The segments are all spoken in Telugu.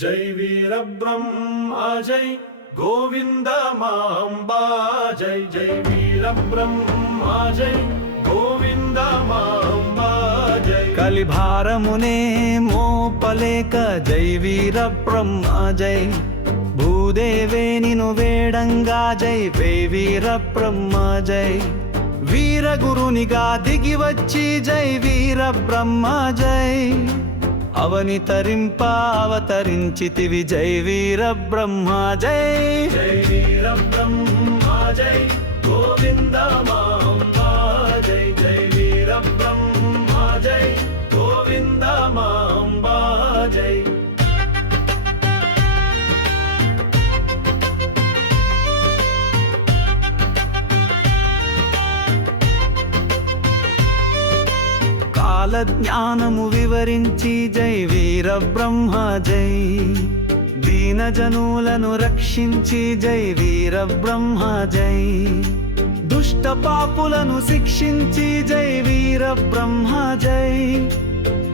జై వీర బ్రహ్మ జై గోవింద మాంబా జై జై వీర బ్రహ్మ జై గోవింద మాంబా జై కలిభారమునే మోపలేక జై వీర బ్రహ్మ జై భూదేవే నిను వేడంగా జై వే వీర బ్రహ్మ జై వీర గురునిగా దిగి వచ్చి జై వీర బ్రహ్మ జై అవని తరింప అవతరించితివి. జై వీర బ్రహ్మ జై. జై వీర బ్రహ్మ జై. గోవింద జై. జై వీర బ్రహ్మ జై. గోవింద జై. కాల జ్ఞానము వివరించి జై వీర బ్రహ్మ జై దీనజనులను రక్షించి జై వీర బ్రహ్మ జై దుష్ట పాపులను శిక్షించి జై వీర బ్రహ్మ జై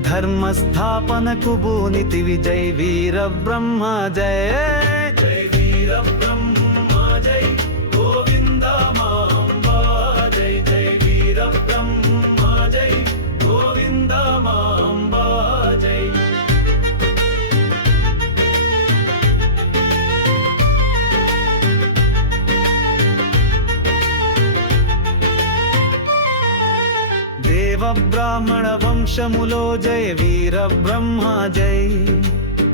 ధర్మస్థాపనకు భూనితి విజయ వీర బ్రహ్మ జై బ్రాహ్మణ వంశములో జయ వీర బ్రహ్మ జై.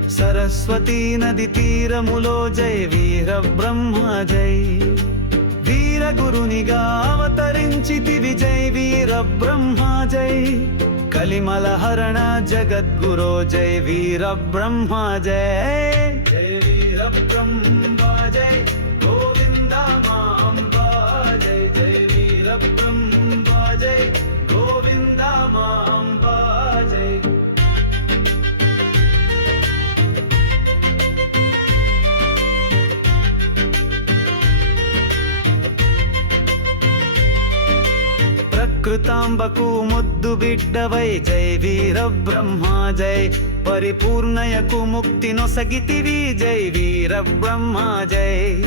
సరస్వతీ నది తీరములో జయ వీర బ్రహ్మ జై. వీర గురునిగా అవతరించితివి జై వీర బ్రహ్మ జై. కలిమల హరణ జగద్గురో జయ వీర బ్రహ్మ జయ జయ వీర బ్రహ్మ కృతాంబకు ముద్దు బిడ్డవై. జై వీర బ్రహ్మ జై. పరిపూర్ణయకు ముక్తి నొసగితివి. జై వీర బ్రహ్మ జై.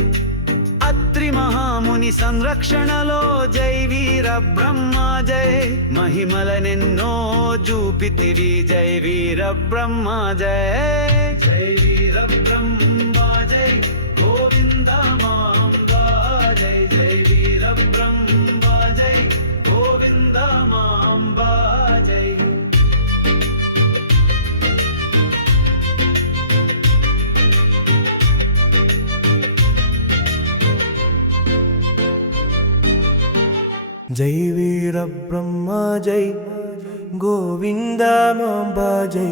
అత్రి మహాముని సంరక్షణలో జై వీర బ్రహ్మ జై. మహిమలనెన్నో చూపితివి. జై వీర బ్రహ్మ జై. జై వీర బ్రహ్మ జై గోవింద మాంబ జై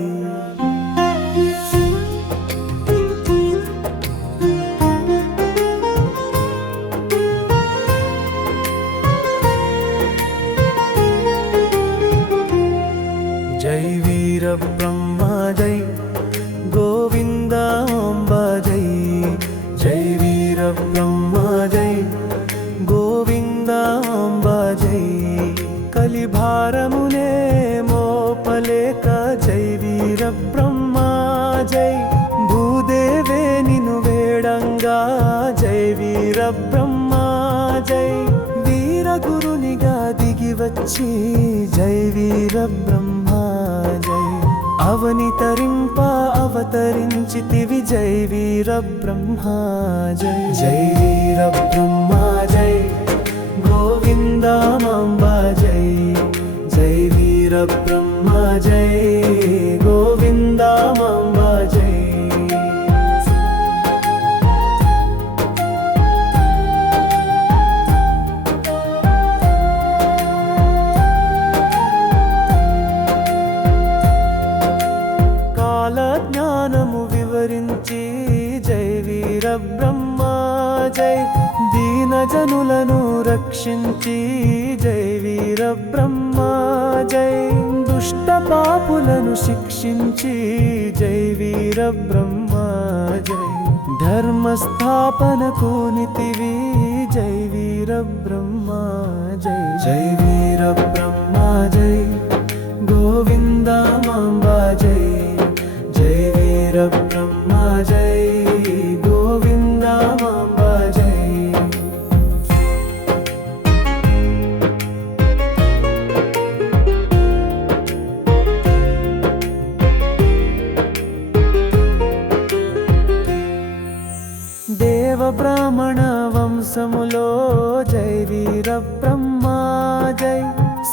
జై ी जय वीरब्रह्मा जय। अवनितरिम्प अवतरिञ्चिति विजय वीरब्रह्मा जय। जय वीरब्रह्मा जय। गोविन्दा जय। जय जै वीरब्रह्मा जय। गोविन्दामाम्बा जय జనులను రక్షించి జై వీర బ్రహ్మ జై దుష్ట పాపులను శిక్షించి జై వీర బ్రహ్మ జై ధర్మస్థాపనకు నితివి జై వీర బ్రహ్మ జై జై వీర బ్రహ్మ జై గోవింద మాంబ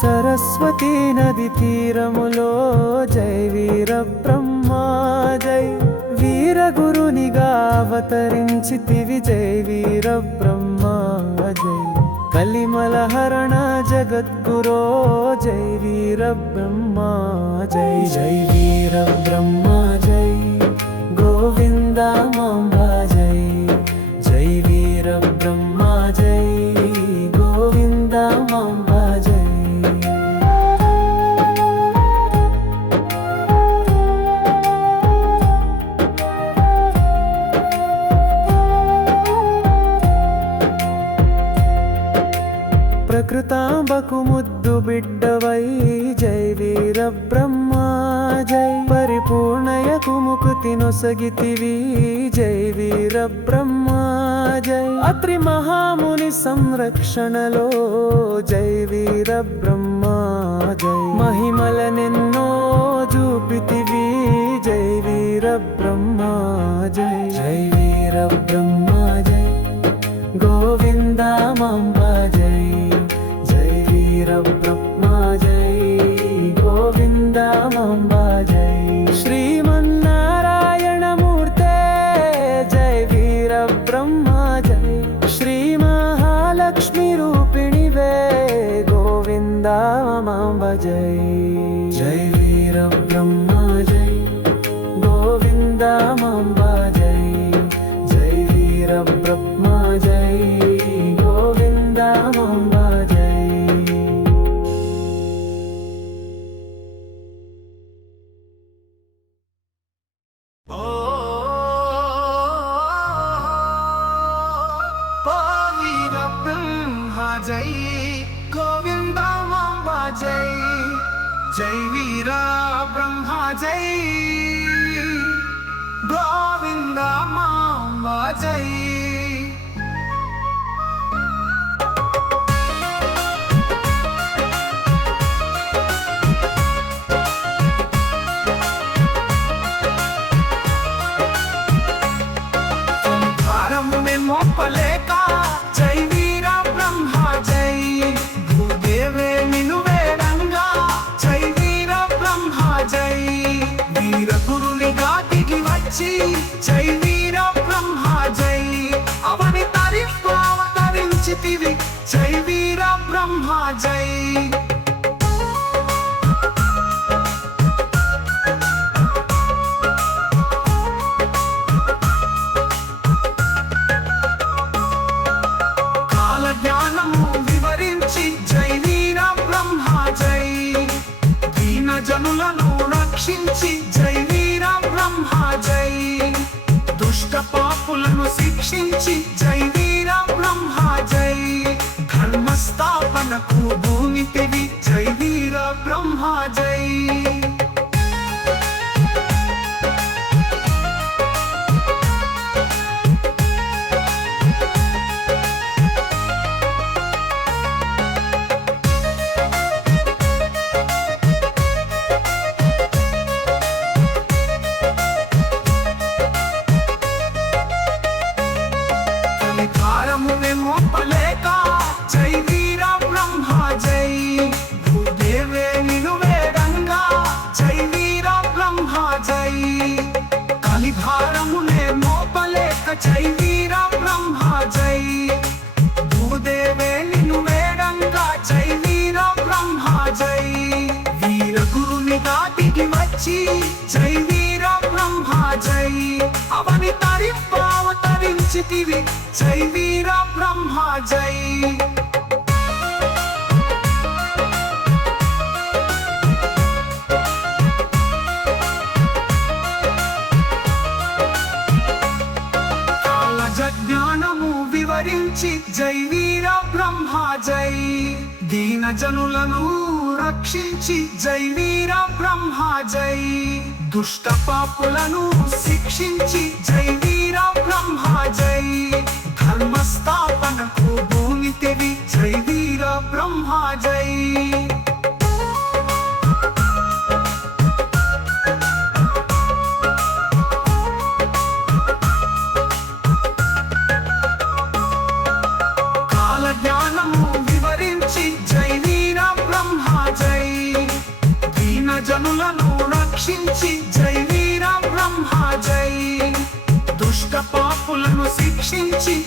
సరస్వతీ నది తీరములో జై వీర బ్రహ్మ జై వీర గురునిగా అవతరించితివి. జై వీర బ్రహ్మ జై కలిమల హరణ జగద్గురో. జై వీర బ్రహ్మ జై జై వీర బ్రహ్మ జై గోవింద మాంబ జై జై వీర బ్రహ్మ జై గోవింద మాంబ. ముకుతి జై వీర బ్రహ్మ జై అత్రి మహాముని సంరక్షణలో. జై వీర బ్రహ్మ జై మహిమల నిన్నో చూపితివి జై వీర బ్రహ్మ జై జై వీర బ్రహ్మ జై గోవింద మంబ జై జై వీర బ్రహ్మ జై గోవింద మంబ. బ్రహ్మ జై గోవింద మాంబ జై జై వీర బ్రహ్మ జై గోవింద మాంబ జై భారమునే మోపలేక జై వీర బ్రహ్మ జై. అవని తరిపు అవతరించితివి జై వీర బ్రహ్మ జై. దీన జనులను రక్షించి జై రక్షించి జై వీర బ్రహ్మ జై. ధర్మ స్థాపనకు భూమితివి జై వీర బ్రహ్మ జై. జై వీర బ్రహ్మ జై. భూదేవే నిలువేడంగా జై వీర బ్రహ్మ జై. వీర గురునిగా దిగి వచ్చి జై వీర బ్రహ్మ జై. అవని తరింపావతరించితివి జై బ్రహ్మ జై. వివరించి జై వీర బ్రహ్మ జై. దీన జనులను రక్షించి జై వీర బ్రహ్మ జై. దుష్ట పాపులను శిక్షించి జై వీర బ్రహ్మ జై. ధర్మస్థాపనకు భూమి తెవి జై వీర బ్రహ్మ జై. రక్షించి. జై వీర బ్రహ్మ జై. దుష్ట పాపులను శిక్షించి.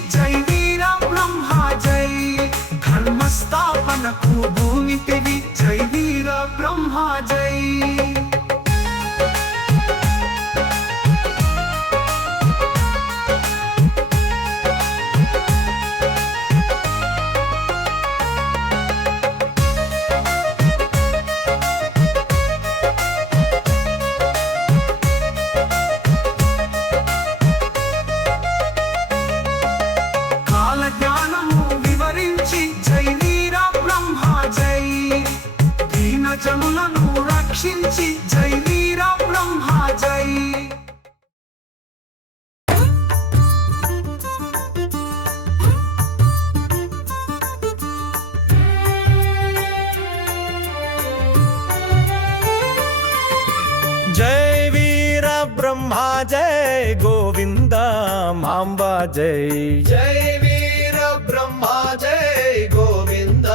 మాంబ జై జై వీర బ్రహ్మ జై గోవింద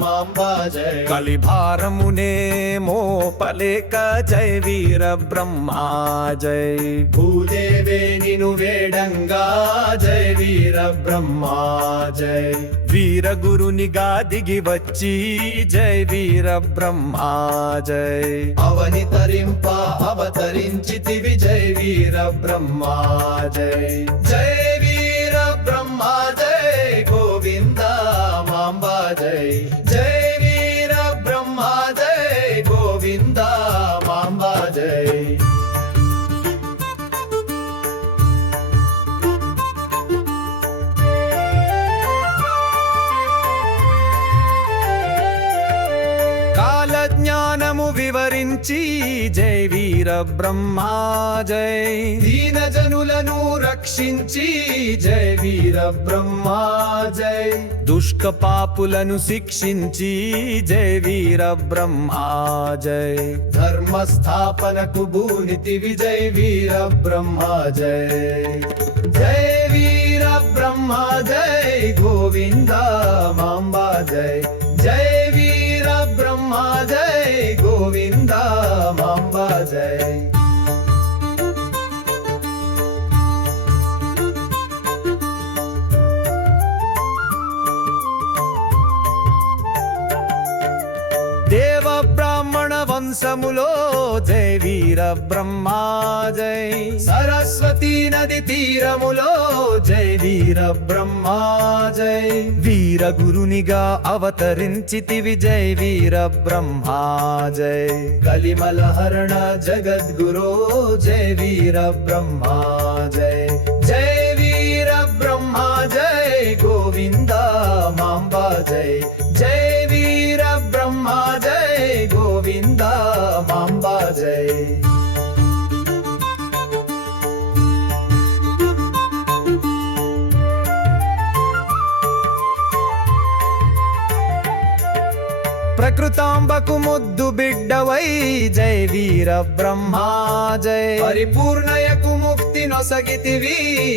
మాంబ జై కలిభారమునే మోపలేక జై వీర బ్రహ్మ జై భూదేవే నిను వేడంగా జై వీర బ్రహ్మ జై వీర గురునిగా దిగి వచ్చి జై వీర బ్రహ్మా జై. అవని తరింప అవతరించితివి జై వీర బ్రహ్మా జై. జై వివరించి జై వీర బ్రహ్మ జై. దీన జనులను రక్షించి జై వీర బ్రహ్మ జై. దుష్క పాపులను శిక్షించి జై వీర బ్రహ్మ జై. ధర్మ స్థాపనకు భూనితి విజయ్ వీర బ్రహ్మ జై. జై వీర బ్రహ్మ జై. గోవింద మాంబా జై. జై వీర బ్రహ్మ జై. గోవింద మాంబా జై వంశములో జై వీర బ్రహ్మ జై. సరస్వతి నది తీరములో జై వీర బ్రహ్మ జై. వీర గురునిగా అవతరించితివి జై వీర బ్రహ్మ జై. కలిమల హరణ జగద్గురో జై వీర బ్రహ్మ జై. జై వీర బ్రహ్మ జై. గోవింద మాంబా జై. జై వీర బ్రహ్మ జై. ప్రకృతాంబకు ముద్దు బిడ్డవై జై వీర బ్రహ్మా జై. పరిపూర్ణయకు ముక్తి నొసగితివి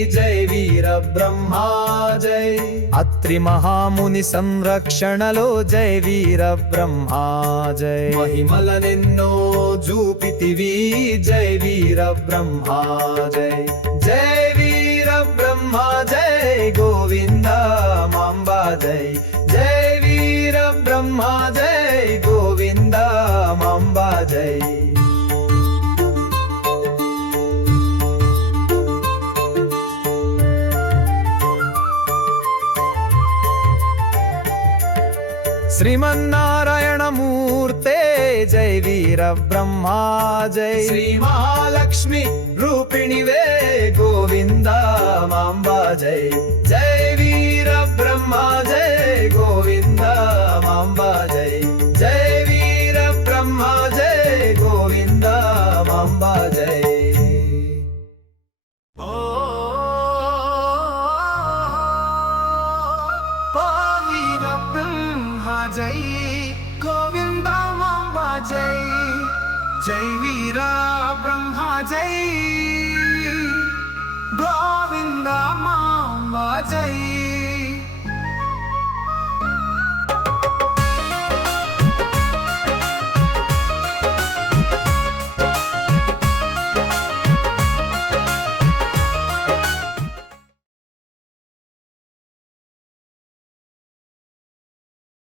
జై వీర బ్రహ్మా జై. అత్రి మహాముని సంరక్షణలో జై వీర బ్రహ్మ జై. మహిమలనెన్నో జూపితివి జై వీర బ్రహ్మా జై. జై వీర బ్రహ్మా జై. గోవింద మాంబా జై. బ్రహ్మా జై గోవింద మంబా జై శ్రీమన్నారాయణమూర్తే జై వీర బ్రహ్మా జై శ్రీ మహాలక్ష్మి రూపిణివే గోవింద మాంబా జై జై వీర బ్రహ్మా జై గోవింద ಮಾಂಬಾ ಜೈ ಜೈ ವೀರ ಬ್ರಹ್ಮ ಜೈ ಗೋವಿಂದ ಮಾಂಬಾ ಜೈ ಜೈ ಗೋವಿಂದ ಮಾಂಬಾ ಜೈ ಜೈ ವೀರ ಬ್ರಹ್ಮ ಜೈ ಗೋವಿಂದ ಮಾಂಬಾ ಜೈ